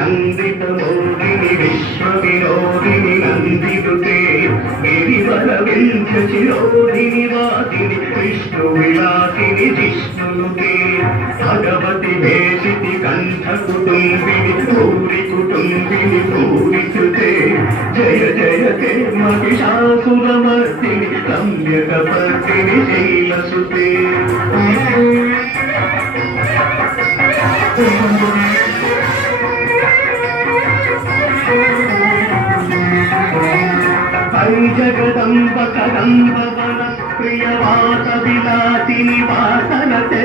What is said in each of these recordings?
నందిత మోదిని విశ్వ వినోదిని నందిరుతే గిరివర వింధ్య చిరోధిని వాసిని విష్ణు విలాసిని జిష్ణునుతే భగవతి వేషితి కంఠ కుటుంబిని భూరి కుటుంబిని భూరి సుతే జయ జయ తే మహిషాసురమర్దిని రమ్యకపర్దిని శైలసుతే జగదంబ కదంబ వన ప్రియవాత విలాసిని వాసనతే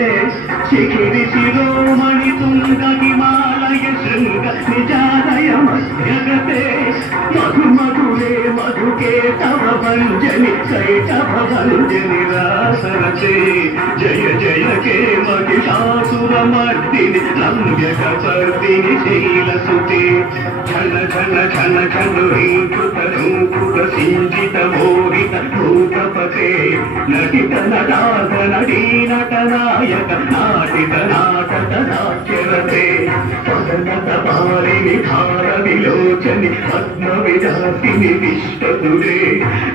శిఖిరి శిరోమణి తుంగ హిమాలయ శృంగ నిజాలయ మధ్యగతే మధు మధురే మధుకే తవ భంజని శైతవ భంజని రాసరతే జయ జయ కే మహిషాసురమర్దిని రమ్యకపర్దిని శైలసుతే ఝన ఝన ఝన ఝను హింకృత రూపుర సింజిత మోహిత భూతపతే నటిత నటాత నటీ నటనాయక నాటిత నాటక నాట్యరతే పదనత పాలిని భార విలోచని పద్మ విలాసిని విశ్వసురే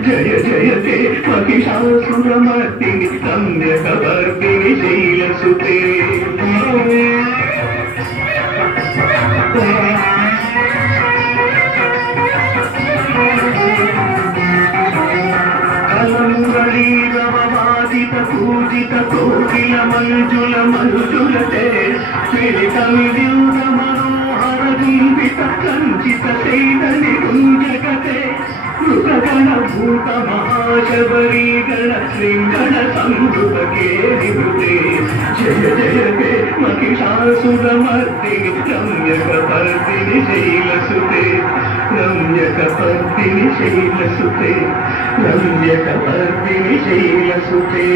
జయ జయ తే మహిషాసురమర్దిని రమ్యకపర్దిని శైలసుతే కలమురళీరవవాదిత పూజిత కోకిల మంజుల మంజులతే చిరికమిద్యూత మనోహర దీపిత కంచిత చైతన్య కుంజగతే కృతగణ భూత మహాశబరీ గణ శృంగణ సంభృత కేరిభృతే జయ జయ తే మహిషాసురమర్దిని రమ్యకపర్దిని శైలసుతే రమ్యకపర్దిని శైలసుతే రమ్యకపర్దిని శైలసుతే